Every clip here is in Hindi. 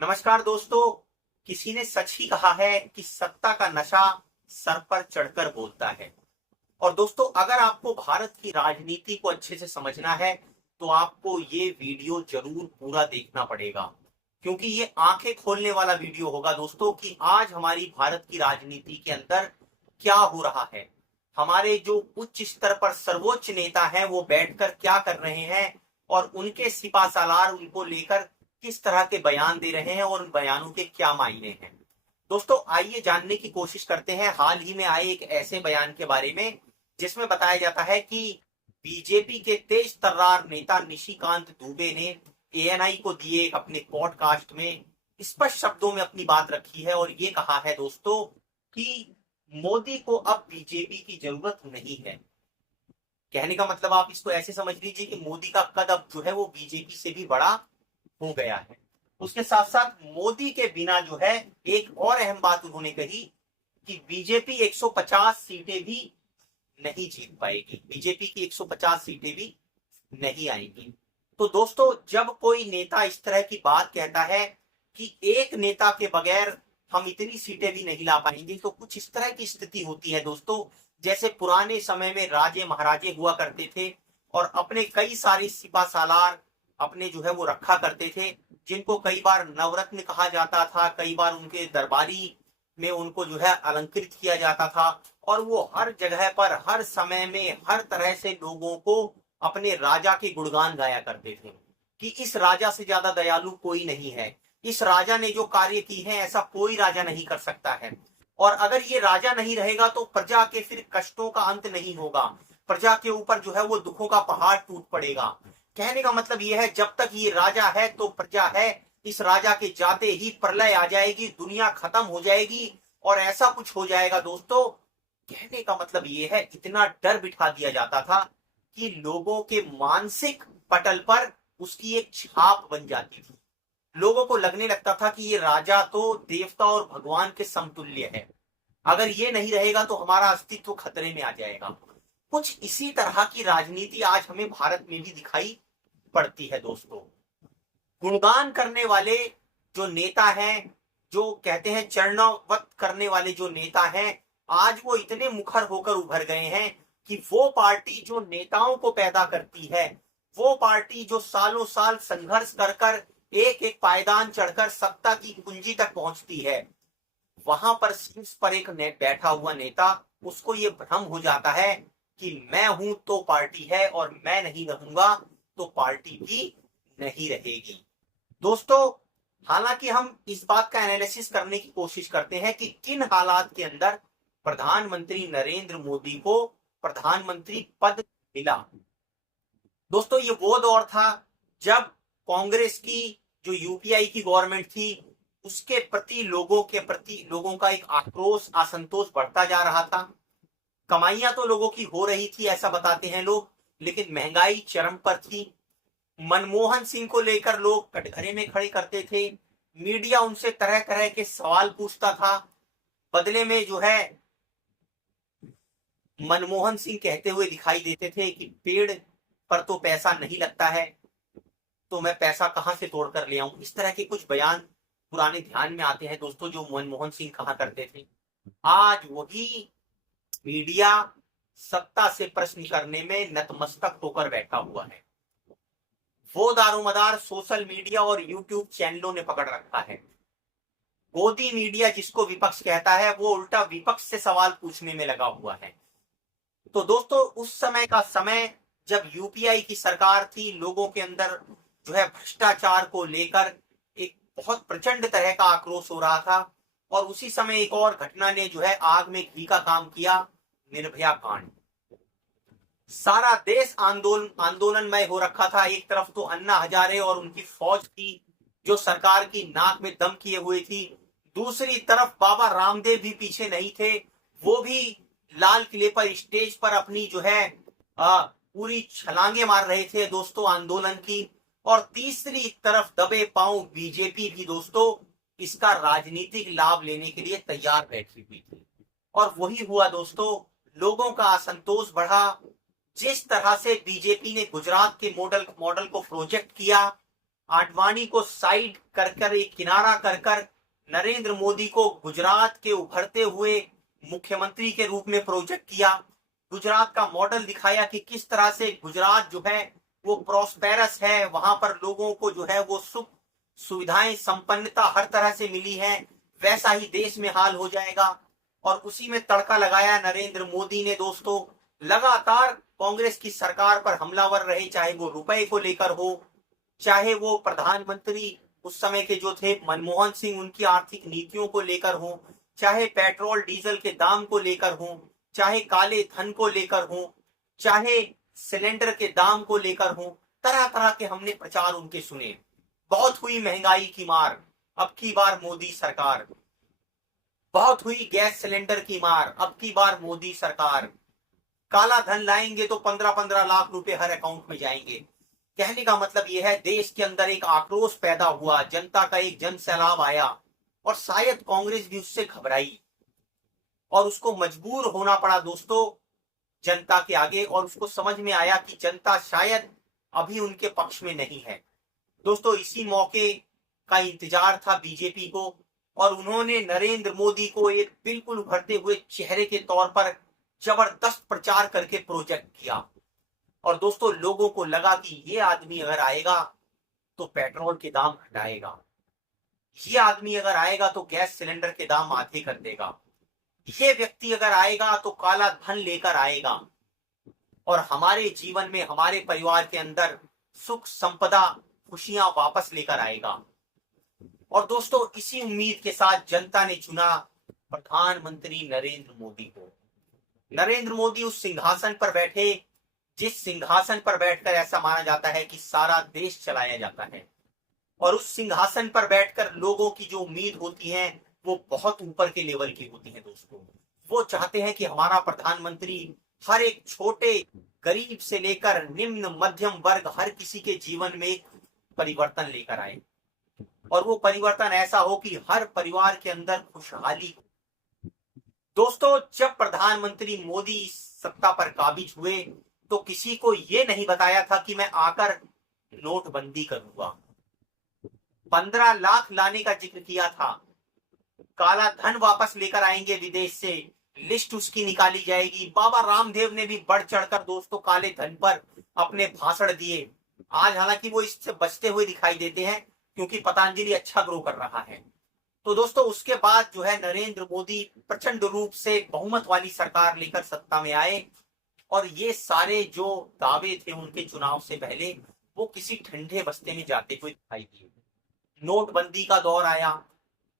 नमस्कार दोस्तों। किसी ने सच ही कहा है कि सत्ता का नशा सर पर चढ़कर बोलता है। और दोस्तों, अगर आपको भारत की राजनीति को अच्छे से समझना है तो आपको ये वीडियो जरूर पूरा देखना पड़ेगा, क्योंकि ये आंखें खोलने वाला वीडियो होगा दोस्तों कि आज हमारी भारत की राजनीति के अंदर क्या हो रहा है। हमारे जो उच्च स्तर पर सर्वोच्च नेता हैं वो बैठकर क्या कर रहे हैं और उनके सिपासालार उनको लेकर किस तरह के बयान दे रहे हैं और उन बयानों के क्या मायने हैं। दोस्तों, आइए जानने की कोशिश करते हैं हाल ही में आए एक ऐसे बयान के बारे में जिसमें बताया जाता है कि बीजेपी के तेज तर्रार नेता निशिकांत दुबे ने एएनआई को दिए एक अपने पॉडकास्ट में स्पष्ट शब्दों में अपनी बात रखी है और ये कहा है दोस्तों कि मोदी को अब बीजेपी की जरूरत नहीं है। कहने का मतलब आप इसको ऐसे समझ लीजिए कि मोदी का कद अब जो है वो बीजेपी से भी बड़ा हो गया है। उसके साथ साथ मोदी के बिना जो है एक और अहम बात उन्होंने कही कि बीजेपी 150 सीटें भी नहीं जीत पाएगी, बीजेपी की 150 सीटें भी नहीं आएंगी। तो दोस्तों, जब कोई नेता इस तरह की बात कहता है कि एक नेता के बगैर हम इतनी सीटें भी नहीं ला पाएंगे, तो कुछ इस तरह की स्थिति होती है दोस्तों जैसे पुराने समय में राजे महाराजे हुआ करते थे और अपने कई सारे सिपा सालार अपने जो है वो रखा करते थे, जिनको कई बार नवरत्न कहा जाता था, कई बार उनके दरबारी में उनको जो है अलंकृत किया जाता था और वो हर जगह पर हर समय में हर तरह से लोगों को अपने राजा के गुणगान गाया करते थे कि इस राजा से ज्यादा दयालु कोई नहीं है, इस राजा ने जो कार्य की है ऐसा कोई राजा नहीं कर सकता है। और अगर ये राजा नहीं रहेगा तो प्रजा के फिर कष्टों का अंत नहीं होगा, प्रजा के ऊपर जो है वो दुखों का पहाड़ टूट पड़ेगा। कहने का मतलब ये है जब तक ये राजा है तो प्रजा है, इस राजा के जाते ही प्रलय आ जाएगी, दुनिया खत्म हो जाएगी और ऐसा कुछ हो जाएगा दोस्तों। कहने का मतलब ये है इतना डर बिठा दिया जाता था कि लोगों के मानसिक पटल पर उसकी एक छाप बन जाती थी। लोगों को लगने लगता था कि ये राजा तो देवता और भगवान के समतुल्य है, अगर ये नहीं रहेगा तो हमारा अस्तित्व खतरे में आ जाएगा। कुछ इसी तरह की राजनीति आज हमें भारत में भी दिखाई पड़ती है दोस्तों। गुणगान करने वाले जो नेता हैं, जो कहते हैं चरणवत करने वाले जो नेता हैं, आज वो इतने मुखर होकर उभर गए हैं कि वो पार्टी जो नेताओं को पैदा करती है, वो पार्टी जो सालों साल संघर्ष कर कर एक एक पायदान चढ़कर सत्ता की कुंजी तक पहुंचती है, वहां पर शीर्ष पर एक बैठा हुआ नेता, उसको ये भ्रम हो जाता है कि मैं हूं तो पार्टी है और मैं नहीं रहूंगा तो पार्टी भी नहीं रहेगी। दोस्तों, हालांकि हम इस बात का एनालिसिस करने की कोशिश करते हैं कि किन हालात के अंदर प्रधानमंत्री नरेंद्र मोदी को प्रधानमंत्री पद मिला। दोस्तों, ये वो दौर था जब कांग्रेस की जो यूपीआई की गवर्नमेंट थी उसके प्रति लोगों का एक आक्रोश असंतोष बढ़ता जा रहा था। कमाइयां तो लोगों की हो रही थी ऐसा बताते हैं लोग, लेकिन महंगाई चरम पर थी। मनमोहन सिंह को लेकर लोग कटघरे में खड़े करते थे, मीडिया उनसे तरह तरह के सवाल पूछता था। बदले में जो है मनमोहन सिंह कहते हुए दिखाई देते थे कि पेड़ पर तो पैसा नहीं लगता है, तो मैं पैसा कहां से तोड़ कर ले आऊं। इस तरह के कुछ बयान पुराने ध्यान में आते हैं दोस्तों जो मनमोहन सिंह कहा करते थे। आज वही मीडिया सत्ता से प्रश्न करने में नतमस्तक होकर बैठा हुआ है। वो दारोमदार सोशल मीडिया और यूट्यूब चैनलों ने पकड़ रखा है। गोदी मीडिया जिसको विपक्ष कहता है वो उल्टा विपक्ष से सवाल पूछने में लगा हुआ है। तो दोस्तों, उस समय का समय जब यूपीआई की सरकार थी, लोगों के अंदर जो है भ्रष्टाचार को लेकर एक बहुत प्रचंड तरह का आक्रोश हो रहा था और उसी समय एक और घटना ने जो है आग में घी का काम किया, निर्भया कांड। सारा देश आंदोलनमय हो रखा था। एक तरफ तो अन्ना हजारे और उनकी फौज थी जो सरकार की नाक में दम किए हुए थी, दूसरी तरफ बाबा रामदेव भी पीछे नहीं थे, वो भी लाल किले पर स्टेज पर अपनी जो है पूरी छलांगे मार रहे थे दोस्तों आंदोलन की। और तीसरी तरफ दबे पांव बीजेपी भी दोस्तों इसका राजनीतिक लाभ लेने के लिए तैयार बैठी हुई थी। और वही हुआ दोस्तों, लोगों का असंतोष बढ़ा। जिस तरह से बीजेपी ने गुजरात के मॉडल को प्रोजेक्ट किया, आडवाणी को साइड कर कर, एक किनारा कर कर नरेंद्र मोदी को गुजरात के उभरते हुए मुख्यमंत्री के रूप में प्रोजेक्ट किया। गुजरात का मॉडल दिखाया कि किस तरह से गुजरात जो है वो प्रॉस्पेरस है, वहां पर लोगों को जो है वो सुख सुविधाएं संपन्नता हर तरह से मिली है, वैसा ही देश में हाल हो जाएगा। और उसी में तड़का लगाया नरेंद्र मोदी ने दोस्तों। लगातार कांग्रेस की सरकार पर हमलावर रहे, चाहे वो रुपए को लेकर हो, चाहे वो प्रधानमंत्री उस समय के जो थे मनमोहन सिंह, उनकी आर्थिक नीतियों को लेकर हो, चाहे पेट्रोल डीजल के दाम को लेकर हो, चाहे काले धन को लेकर हो, चाहे सिलेंडर के दाम को लेकर हो, तरह तरह के हमने प्रचार उनके सुने। बहुत हुई महंगाई की मार, अब की बार मोदी सरकार। बहुत हुई गैस सिलेंडर की मार, अब की बार मोदी सरकार। काला धन लाएंगे तो 15-15 लाख रुपए हर अकाउंट में जाएंगे। कहने का मतलब यह है, देश के अंदर एक आक्रोश पैदा हुआ, जनता का एक जन सैलाब आया और शायद कांग्रेस भी उससे घबराई और उसको मजबूर होना पड़ा दोस्तों जनता के आगे, और उसको समझ में आया कि जनता शायद अभी उनके पक्ष में नहीं है। दोस्तों इसी मौके का इंतजार था बीजेपी को, और उन्होंने नरेंद्र मोदी को एक बिल्कुल उभरते हुए चेहरे के तौर पर जबरदस्त प्रचार करके प्रोजेक्ट किया। और दोस्तों लोगों को लगा कि ये आदमी अगर आएगा तो पेट्रोल के दाम घटाएगा, ये आदमी अगर आएगा तो गैस सिलेंडर के दाम आधे कर देगा, ये व्यक्ति अगर आएगा तो काला धन लेकर आएगा और हमारे जीवन में, हमारे परिवार के अंदर सुख संपदा खुशियां वापस लेकर आएगा। और दोस्तों इसी उम्मीद के साथ जनता ने चुना प्रधानमंत्री नरेंद्र मोदी को। नरेंद्र मोदी उस सिंहासन पर बैठे जिस सिंहासन पर बैठकर ऐसा माना जाता है कि सारा देश चलाया जाता है, और उस सिंहासन पर बैठकर लोगों की जो उम्मीद होती है वो बहुत ऊपर के लेवल की होती है दोस्तों। वो चाहते हैं कि हमारा प्रधानमंत्री हर एक छोटे गरीब से लेकर निम्न मध्यम वर्ग हर किसी के जीवन में परिवर्तन लेकर आए, और वो परिवर्तन ऐसा हो कि हर परिवार के अंदर खुशहाली हो। दोस्तों जब प्रधानमंत्री मोदी सत्ता पर काबिज हुए तो किसी को ये नहीं बताया था कि मैं आकर नोटबंदी करूंगा। 15 लाख लाने का जिक्र किया था, काला धन वापस लेकर आएंगे विदेश से, लिस्ट उसकी निकाली जाएगी। बाबा रामदेव ने भी बढ़ चढ़कर दोस्तों काले धन पर अपने भाषण दिए। आज हालांकि वो इससे बचते हुए दिखाई देते हैं क्योंकि पतंजलि अच्छा ग्रो कर रहा है। तो दोस्तों उसके बाद जो है नरेंद्र मोदी प्रचंड रूप से बहुमत वाली सरकार लेकर सत्ता में आए, और ये सारे जो दावे थे उनके चुनाव से पहले वो किसी ठंडे बस्ते में जाते हुए दिखाई दिए। नोटबंदी का दौर आया,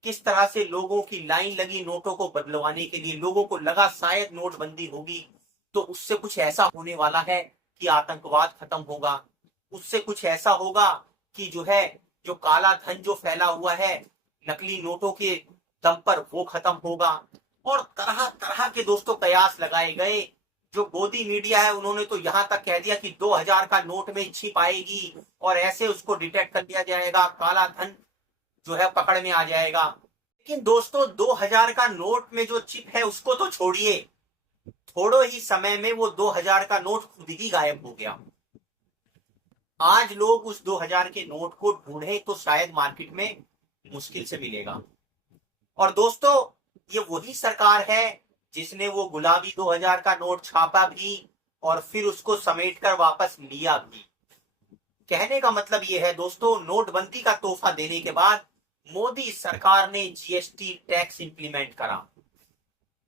किस तरह से लोगों की लाइन लगी नोटों को बदलवाने के लिए। लोगों को लगा शायद नोटबंदी होगी तो उससे कुछ ऐसा होने वाला है कि आतंकवाद खत्म होगा, उससे कुछ ऐसा होगा कि जो है जो काला धन जो फैला हुआ है नकली नोटों के दम पर वो खत्म होगा। और तरह तरह के दोस्तों कयास लगाए गए। जो गोदी मीडिया है उन्होंने तो यहां तक कह दिया कि 2000 का नोट में छिप आएगी और ऐसे उसको डिटेक्ट कर लिया जाएगा, काला धन जो है पकड़ में आ जाएगा। लेकिन दोस्तों 2000 का नोट में जो चिप है उसको तो छोड़िए, थोड़े ही समय में वो 2000 का नोट खुद ही गायब हो गया। आज लोग उस 2000 के नोट को ढूंढे तो शायद मार्केट में मुश्किल से मिलेगा। और दोस्तों ये वही सरकार है जिसने वो गुलाबी 2000 का नोट छापा भी और फिर उसको समेटकर वापस लिया भी। कहने का मतलब ये है दोस्तों, नोटबंदी का तोहफा देने के बाद मोदी सरकार ने जीएसटी टैक्स इंप्लीमेंट करा।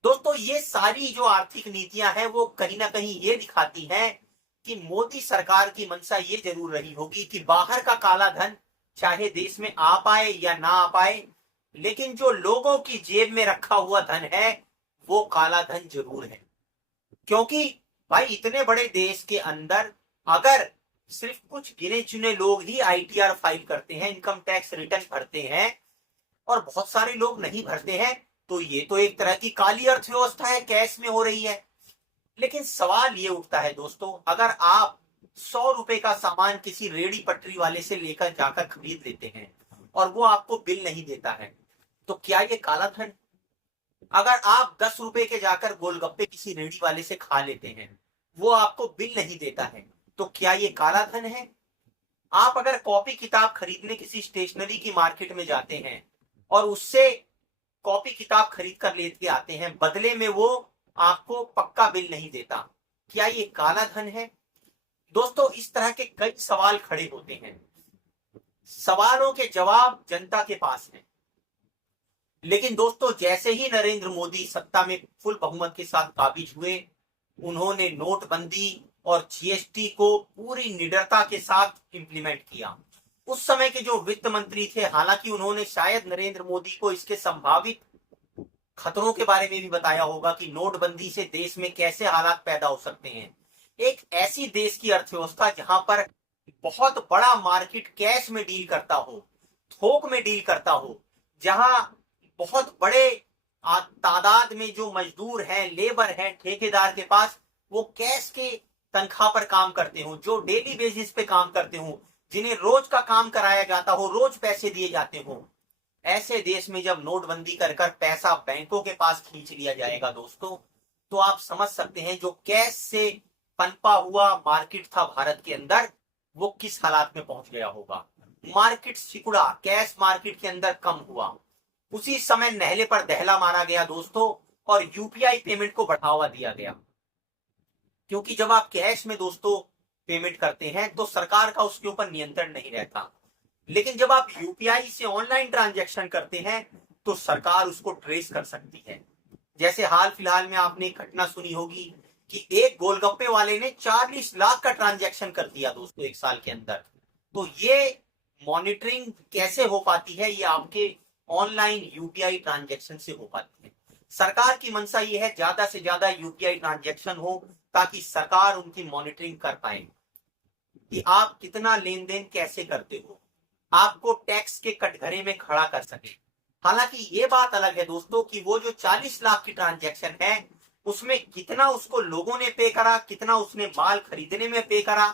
दोस्तों ये सारी जो आर्थिक नीतियां हैं वो कहीं ना कहीं ये दिखाती हैं कि मोदी सरकार की मंशा ये जरूर रही होगी कि बाहर का काला धन चाहे देश में आ पाए या ना आ पाए, लेकिन जो लोगों की जेब में रखा हुआ धन है वो काला धन जरूर है। क्योंकि भाई इतने बड़े देश के अंदर अगर सिर्फ कुछ गिने चुने लोग ही आईटीआर फाइल करते हैं, इनकम टैक्स रिटर्न भरते हैं, और बहुत सारे लोग नहीं भरते हैं, तो ये तो एक तरह की काली अर्थव्यवस्था है, कैश में हो रही है। लेकिन सवाल ये उठता है दोस्तों, अगर आप 100 रुपए का सामान किसी रेडी पटरी वाले से लेकर जाकर खरीद लेते हैं और वो आपको बिल नहीं देता है तो क्या ये काला धन? अगर आप 10 रुपए के जाकर गोलगप्पे किसी रेडी वाले से खा लेते हैं, वो आपको बिल नहीं देता है, तो क्या ये काला धन है? आप अगर कॉपी किताब खरीदने किसी स्टेशनरी की मार्केट में जाते हैं और उससे कॉपी किताब खरीद कर लेके आते हैं, बदले में वो आपको पक्का बिल नहीं देता, क्या ये काला धन है? दोस्तों, इस तरह के कई सवाल खड़े होते हैं। सवालों के जवाब जनता के पास हैं। लेकिन दोस्तों, जैसे ही नरेंद्र मोदी सत्ता में फुल बहुमत के साथ काबिज हुए, उन्होंने नोटबंदी और जीएसटी को पूरी निडरता के साथ इंप्लीमेंट किया। उस समय के जो वित्त मंत्री थे, हालांकि उन्होंने शायद नरेंद्र मोदी को इसके संभावित खतरों के बारे में भी बताया होगा कि नोटबंदी से देश में कैसे हालात पैदा हो सकते हैं। एक ऐसी देश की अर्थव्यवस्था जहां पर बहुत बड़ा मार्केट कैश में डील करता हो, थोक में डील करता हो, जहां बहुत बड़े तादाद में जो मजदूर हैं, लेबर हैं, ठेकेदार के पास वो कैश के तनख्वाह पर काम करते हो, जो डेली बेसिस पे काम करते हो, जिन्हें रोज का काम कराया जाता हो, रोज पैसे दिए जाते हो, ऐसे देश में जब नोटबंदी कर कर पैसा बैंकों के पास खींच लिया जाएगा दोस्तों, तो आप समझ सकते हैं जो कैश से पनपा हुआ मार्केट था भारत के अंदर, वो किस हालात में पहुंच गया होगा। मार्केट सिकुड़ा, कैश मार्केट के अंदर कम हुआ। उसी समय नहले पर दहला मारा गया दोस्तों, और यूपीआई पेमेंट को बढ़ावा दिया गया। क्योंकि जब आप कैश में दोस्तों पेमेंट करते हैं तो सरकार का उसके ऊपर नियंत्रण नहीं रहता, लेकिन जब आप यूपीआई से ऑनलाइन ट्रांजैक्शन करते हैं तो सरकार उसको ट्रेस कर सकती है। जैसे हाल फिलहाल में आपने एक घटना सुनी होगी कि एक गोलगप्पे वाले ने 40 लाख का ट्रांजैक्शन कर दिया दोस्तों एक साल के अंदर। तो ये मॉनिटरिंग कैसे हो पाती है? ये आपके ऑनलाइन यूपीआई ट्रांजैक्शन से हो पाती है। सरकार की मंशा ये है ज्यादा से ज्यादा यूपीआई ट्रांजैक्शन हो, ताकि सरकार उनकी मॉनिटरिंग कर पाए कि आप कितना लेन देन कैसे करते हो, आपको टैक्स के कटघरे में खड़ा कर सके। हालांकि ये बात अलग है दोस्तों कि वो जो 40 लाख की ट्रांजैक्शन है उसमें कितना उसको लोगों ने पे करा, कितना उसने माल खरीदने में पे करा,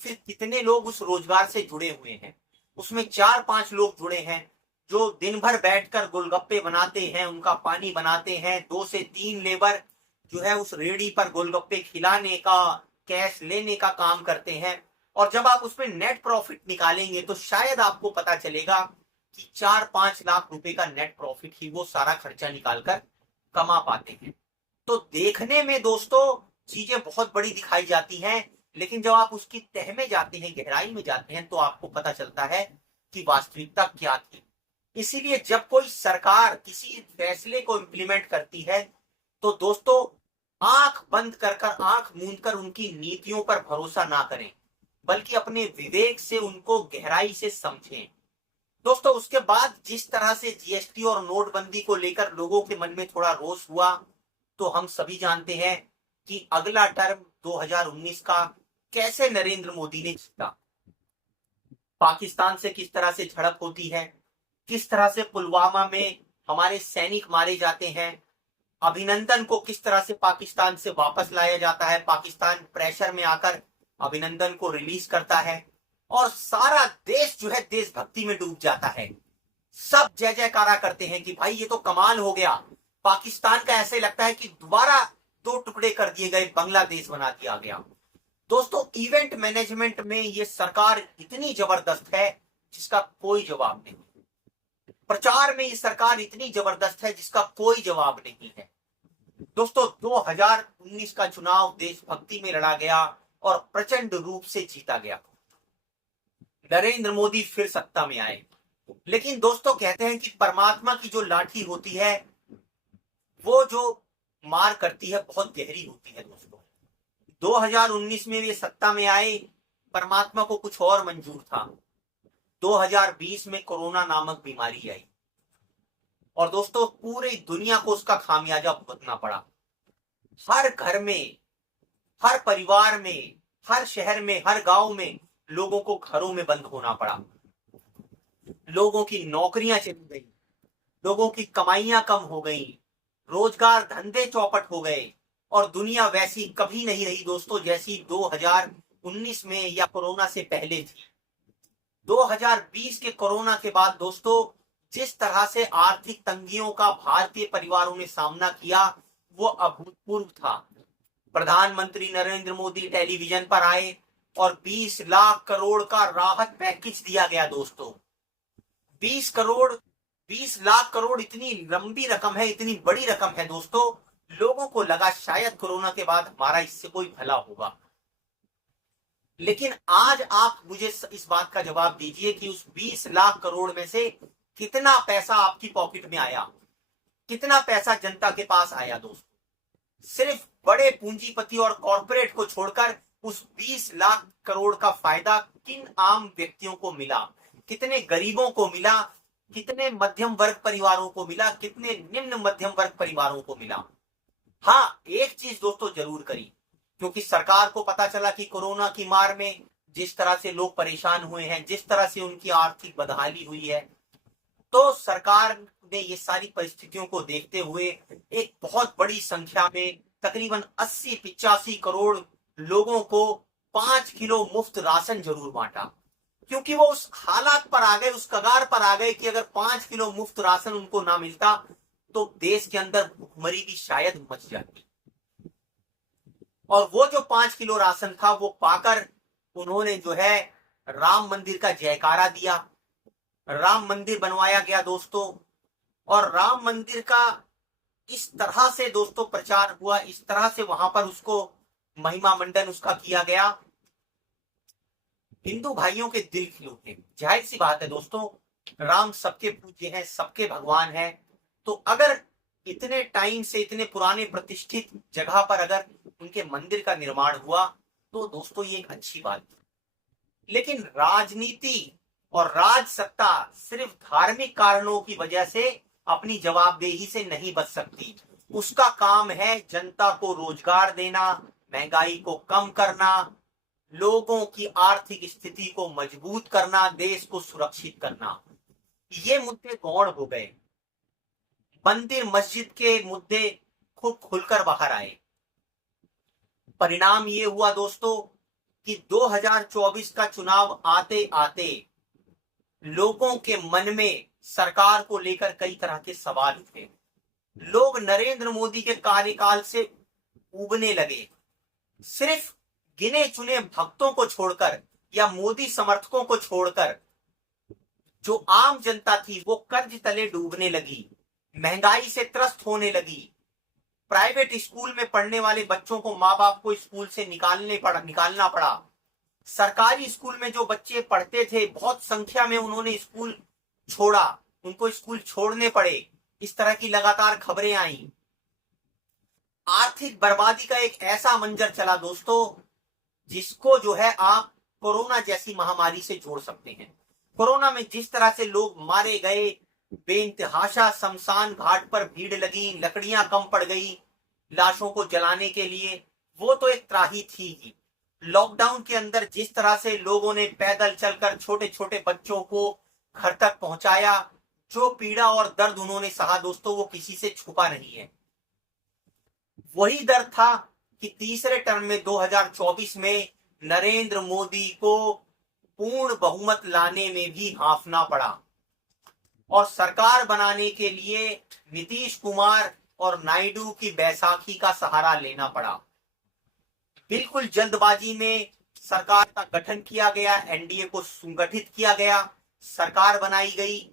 फिर कितने लोग उस रोजगार से जुड़े हुए हैं। उसमें 4-5 लोग जुड़े हैं जो दिन भर बैठकर गोलगप्पे बनाते हैं, उनका पानी बनाते हैं। 2 से 3 लेबर जो है उस रेडी पर गोलगप्पे खिलाने का, कैश लेने का काम करते हैं। और जब आप उसमें नेट प्रॉफिट निकालेंगे तो शायद आपको पता चलेगा कि 4-5 लाख रुपए का नेट प्रॉफिट ही वो सारा खर्चा निकालकर कमा पाते हैं। तो देखने में दोस्तों चीजें बहुत बड़ी दिखाई जाती हैं, लेकिन जब आप उसकी तह में जाते हैं, गहराई में जाते हैं, तो आपको पता चलता है कि वास्तविकता क्या थी। इसीलिए जब कोई सरकार किसी फैसले को इंप्लीमेंट करती है तो दोस्तों आंख बंद कर कर, आंख मूंद कर उनकी नीतियों पर भरोसा ना करें, बल्कि अपने विवेक से उनको गहराई से समझें। दोस्तों, उसके बाद जिस तरह से जीएसटी और नोटबंदी को लेकर लोगों के मन में थोड़ा रोष हुआ, तो हम सभी जानते हैं कि अगला टर्म 2019 का कैसे नरेंद्र मोदी ने जीता। पाकिस्तान से किस तरह से झड़प होती है, किस तरह से पुलवामा में हमारे सैनिक मारे जाते हैं, अभिनंदन को किस तरह से पाकिस्तान से वापस लाया जाता है, पाकिस्तान प्रेशर में आकर अभिनंदन को रिलीज करता है, और सारा देश जो है देशभक्ति में डूब जाता है। सब जय जयकारा करते हैं कि भाई ये तो कमाल हो गया, पाकिस्तान का ऐसे लगता है कि दोबारा 2 टुकड़े कर दिए गए, बांग्लादेश बना दिया गया। दोस्तों, इवेंट मैनेजमेंट में ये सरकार इतनी जबरदस्त है जिसका कोई जवाब नहीं। प्रचार में ये सरकार इतनी जबरदस्त है जिसका कोई जवाब नहीं है। दोस्तों, 2019 का चुनाव देशभक्ति में लड़ा गया और प्रचंड रूप से जीता गया। नरेंद्र मोदी फिर सत्ता में आए। लेकिन दोस्तों, कहते हैं कि परमात्मा की जो लाठी होती है वो जो मार करती है बहुत गहरी होती है। दोस्तों, 2019 में ये सत्ता में आए, परमात्मा को कुछ और मंजूर था। 2020 में कोरोना नामक बीमारी आई और दोस्तों पूरी दुनिया को उसका खामियाजा भुगतना पड़ा। हर घर में, हर परिवार में, हर शहर में, हर गांव में लोगों को घरों में बंद होना पड़ा। लोगों की नौकरियां चली गई, लोगों की कमाइयां कम हो गई, रोजगार धंधे चौपट हो गए, और दुनिया वैसी कभी नहीं रही दोस्तों जैसी 2019 में या कोरोना से पहले थी। 2020 के कोरोना के बाद दोस्तों जिस तरह से आर्थिक तंगियों का भारतीय परिवारों ने सामना किया वो अभूतपूर्व था। प्रधानमंत्री नरेंद्र मोदी टेलीविजन पर आए और 20 लाख करोड़ का राहत पैकेज दिया गया दोस्तों। 20 लाख करोड़ इतनी लंबी रकम है, इतनी बड़ी रकम है दोस्तों। लोगों को लगा शायद कोरोना के बाद हमारा इससे कोई भला होगा, लेकिन आज आप मुझे इस बात का जवाब दीजिए कि उस 20 लाख करोड़ में से कितना पैसा आपकी पॉकेट में आया, कितना पैसा जनता के पास आया दोस्तों। सिर्फ बड़े पूंजीपति और कॉर्पोरेट को छोड़कर उस 20 लाख करोड़ का फायदा किन आम व्यक्तियों को मिला, कितने गरीबों को मिला, कितने मध्यम वर्ग परिवारों को मिला, कितने निम्न मध्यम वर्ग परिवारों को मिला। हाँ, एक चीज दोस्तों जरूर करी, क्योंकि सरकार को पता चला कि कोरोना की मार में जिस तरह से लोग परेशान हुए हैं, जिस तरह से उनकी आर्थिक बदहाली हुई है, तो सरकार ने ये सारी परिस्थितियों को देखते हुए एक बहुत बड़ी संख्या में तकरीबन 80-85 करोड़ लोगों को 5 किलो मुफ्त राशन जरूर बांटा, क्योंकि वो उस हालात पर आ गए, उस कगार पर आ गए कि अगर 5 किलो मुफ्त राशन उनको ना मिलता तो देश के अंदर भुखमरी भी शायद मच जाती। और वो जो 5 किलो राशन था वो पाकर उन्होंने जो है राम मंदिर का जयकारा दिया, राम मंदिर बनवाया गया दोस्तों। और राम मंदिर का इस तरह से दोस्तों प्रचार हुआ, इस तरह से वहां पर उसको महिमा मंडन उसका किया गया, हिंदू भाइयों के दिल खिल उठे। जाहिर सी बात है दोस्तों, राम सबके पूज्य हैं, सबके भगवान हैं, तो अगर इतने टाइम से इतने पुराने प्रतिष्ठित जगह पर अगर उनके मंदिर का निर्माण हुआ तो दोस्तों ये एक अच्छी बात है। लेकिन राजनीति और राज सत्ता सिर्फ धार्मिक कारणों की वजह से अपनी जवाबदेही से नहीं बच सकती। उसका काम है जनता को रोजगार देना, महंगाई को कम करना, लोगों की आर्थिक स्थिति को मजबूत करना, देश को सुरक्षित करना। ये मुद्दे गौण हो गए, मंदिर मस्जिद के मुद्दे खूब खुलकर बाहर आए। परिणाम ये हुआ दोस्तों कि 2024 का चुनाव आते आते लोगों के मन में सरकार को लेकर कई तरह के सवाल उठे। लोग नरेंद्र मोदी के कार्यकाल से उबने लगे। सिर्फ गिने चुने भक्तों को छोड़कर या मोदी समर्थकों को छोड़कर जो आम जनता थी वो कर्ज तले डूबने लगी, महंगाई से त्रस्त होने लगी। प्राइवेट स्कूल में पढ़ने वाले बच्चों को माँ बाप को स्कूल से निकालना पड़ा। सरकारी स्कूल में जो बच्चे पढ़ते थे बहुत संख्या में उन्होंने स्कूल छोड़ा, उनको स्कूल छोड़ने पड़े। इस तरह की लगातार खबरें आई। आर्थिक बर्बादी का एक ऐसा मंजर चला दोस्तों जिसको जो है आप कोरोना जैसी महामारी से जोड़ सकते हैं। कोरोना में जिस तरह से लोग मारे गए, बेइंतहाशा शमशान घाट पर भीड़ लगी, लकड़ियां कम पड़ गई लाशों को जलाने के लिए, वो तो एक त्राही थी ही। लॉकडाउन के अंदर जिस तरह से लोगों ने पैदल चलकर छोटे छोटे बच्चों को घर तक पहुंचाया, जो पीड़ा और दर्द उन्होंने सहा दोस्तों वो किसी से छुपा नहीं है। वही दर्द था कि तीसरे टर्म में 2024 में नरेंद्र मोदी को पूर्ण बहुमत लाने में भी हांफना पड़ा और सरकार बनाने के लिए नीतीश कुमार और नायडू की बैसाखी का सहारा लेना पड़ा। बिल्कुल जल्दबाजी में सरकार का गठन किया गया, एनडीए को संगठित किया गया, सरकार बनाई गई।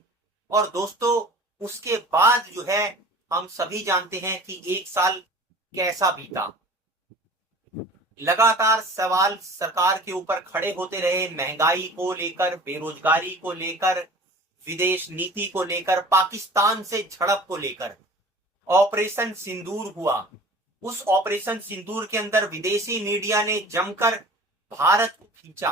और दोस्तों उसके बाद जो है हम सभी जानते हैं कि एक साल कैसा बीता। लगातार सवाल सरकार के ऊपर खड़े होते रहे, महंगाई को लेकर, बेरोजगारी को लेकर, विदेश नीति को लेकर, पाकिस्तान से झड़प को लेकर। ऑपरेशन सिंदूर हुआ, उस ऑपरेशन सिंदूर के अंदर विदेशी मीडिया ने जमकर भारत को खींचा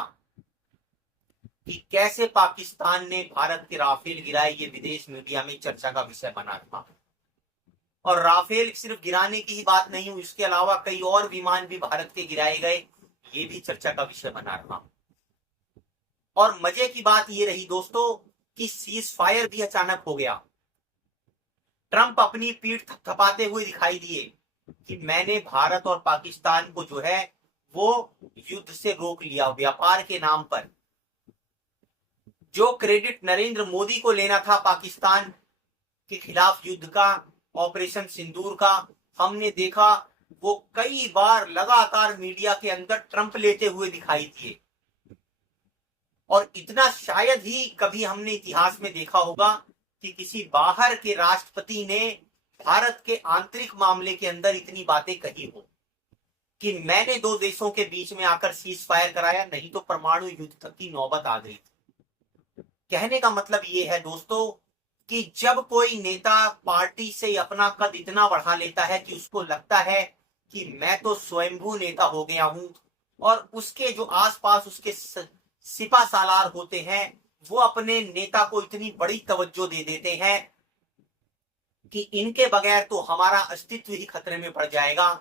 कि कैसे पाकिस्तान ने भारत के राफेल गिराए। ये विदेश मीडिया में चर्चा का विषय बना था। और राफेल सिर्फ गिराने की ही बात नहीं हुई, इसके अलावा कई और विमान भी भारत के गिराए गए, ये भी चर्चा का विषय बना रहा। और मजे की बात ये रही दोस्तों कि सीज फायर भी अचानक हो गया। ट्रंप अपनी पीठ थपथपाते हुए दिखाई दिए कि मैंने भारत और पाकिस्तान को जो है वो युद्ध से रोक लिया। व्यापार के नाम पर जो क्रेडिट नरेंद्र मोदी को लेना था पाकिस्तान के खिलाफ युद्ध का, ऑपरेशन सिंदूर का, हमने देखा वो कई बार लगातार मीडिया के अंदर ट्रंप लेते हुए दिखाई दिए, और इतना शायद ही कभी हमने इतिहास में देखा होगा कि किसी बाहर के राष्ट्रपति ने भारत के आंतरिक मामले के अंदर इतनी बातें कही हो कि मैंने दो देशों के बीच में आकर सीज फायर कराया, नहीं तो परमाणु युद्ध तक की नौबत आ गई थी। कहने का मतलब ये है दोस्तों कि जब कोई नेता पार्टी से अपना कद इतना बढ़ा लेता है कि उसको लगता है कि मैं तो स्वयंभू नेता हो गया हूं, और उसके जो आसपास उसके सिपा सालार होते हैं वो अपने नेता को इतनी बड़ी तवज्जो दे देते हैं कि इनके बगैर तो हमारा अस्तित्व ही खतरे में पड़ जाएगा।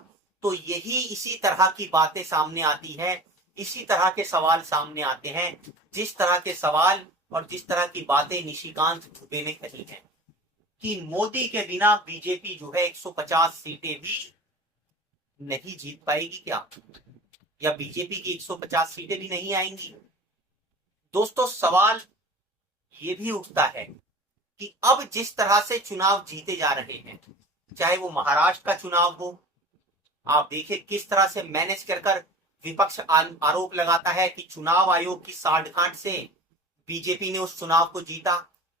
तो यही इसी तरह की बातें सामने आती हैं, इसी तरह के सवाल सामने आते हैं, जिस तरह के सवाल और जिस तरह की बातें निशिकांत दुबे ने कही हैं कि मोदी के बिना बीजेपी जो है 150 सीटें भी नहीं जीत पाएगी क्या, या बीजेपी की 150 सीटें भी नहीं आएंगी। दोस्तों सवाल ये भी उठता है कि अब जिस तरह से चुनाव जीते जा रहे हैं, चाहे वो महाराष्ट्र का चुनाव हो, आप देखिए किस तरह से मैनेज कर विपक्ष आरोप लगाता है कि चुनाव आयोग की सांठगांठ से बीजेपी ने उस चुनाव को जीता।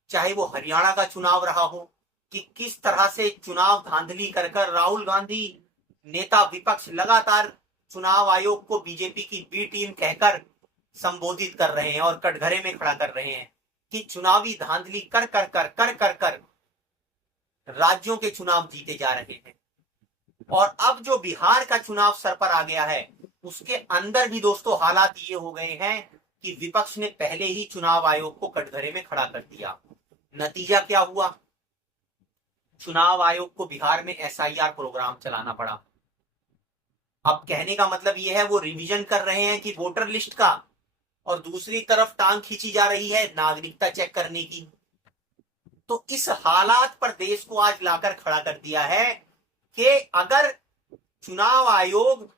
चाहे वो हरियाणा का चुनाव रहा हो कि किस तरह से चुनाव धांधली कर राहुल गांधी नेता विपक्ष लगातार चुनाव आयोग को बीजेपी की बी टीम कहकर संबोधित कर रहे हैं और कटघरे में खड़ा कर रहे हैं कि चुनावी धांधली कर राज्यों के चुनाव जीते जा रहे हैं। और अब जो बिहार का चुनाव सर पर आ गया है उसके अंदर भी दोस्तों हालात ये हो गए हैं कि विपक्ष ने पहले ही चुनाव आयोग को कटघरे में खड़ा कर दिया। नतीजा क्या हुआ? चुनाव आयोग को बिहार में एसआईआर प्रोग्राम चलाना पड़ा। अब कहने का मतलब यह है वो रिवीजन कर रहे हैं कि वोटर लिस्ट का, और दूसरी तरफ टांग खींची जा रही है नागरिकता चेक करने की। तो इस हालात पर देश को आज लाकर खड़ा कर दिया है कि अगर चुनाव आयोग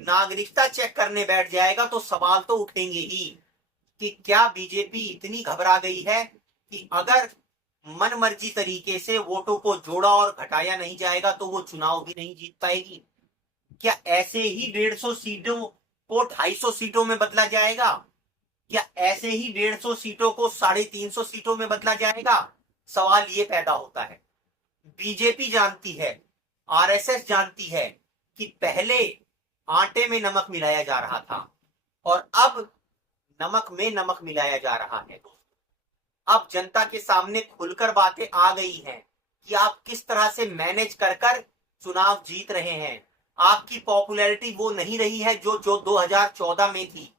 नागरिकता चेक करने बैठ जाएगा तो सवाल तो उठेंगे ही कि क्या बीजेपी इतनी घबरा गई है कि अगर मनमर्जी तरीके से वोटों को जोड़ा और घटाया नहीं जाएगा तो वो चुनाव भी नहीं जीत पाएगी। क्या ऐसे ही 150 सीटों को 250 सीटों में बदला जाएगा? क्या ऐसे ही 150 सीटों को 350 सीटों में बदला जाएगा? सवाल ये पैदा होता है। बीजेपी जानती है, आरएसएस जानती है कि पहले आटे में नमक मिलाया जा रहा था और अब नमक में नमक मिलाया जा रहा है। अब जनता के सामने खुलकर बातें आ गई हैं कि आप किस तरह से मैनेज कर चुनाव जीत रहे हैं। आपकी पॉपुलैरिटी वो नहीं रही है जो 2014 में थी,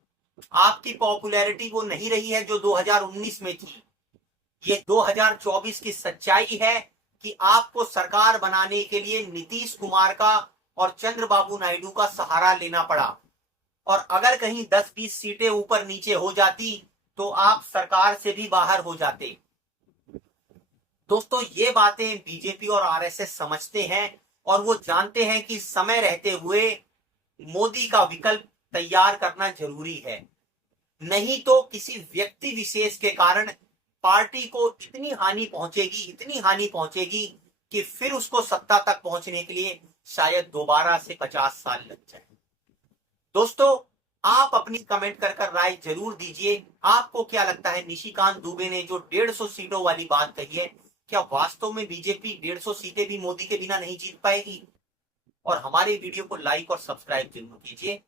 आपकी पॉपुलैरिटी वो नहीं रही है जो 2019 में थी। ये 2024 की सच्चाई है कि आपको सरकार बनाने के लिए नीतीश कुमार का और चंद्रबाबू नायडू का सहारा लेना पड़ा, और अगर कहीं 10-20 सीटें ऊपर नीचे हो जाती तो आप सरकार से भी बाहर हो जाते। दोस्तों ये बातें बीजेपी और आरएसएस समझते हैं और वो जानते हैं कि समय रहते हुए मोदी का विकल्प तैयार करना जरूरी है, नहीं तो किसी व्यक्ति विशेष के कारण पार्टी को इतनी हानि पहुंचेगी कि फिर उसको सत्ता तक पहुंचने के लिए शायद दोबारा से 50 साल लग जाए। दोस्तों आप अपनी कमेंट कर राय जरूर दीजिए। आपको क्या लगता है, निशिकांत दुबे ने जो 150 सीटों वाली बात कही है, क्या वास्तव में बीजेपी 150 सीटें भी मोदी के बिना नहीं जीत पाएगी? और हमारे वीडियो को लाइक और सब्सक्राइब जरूर कीजिए।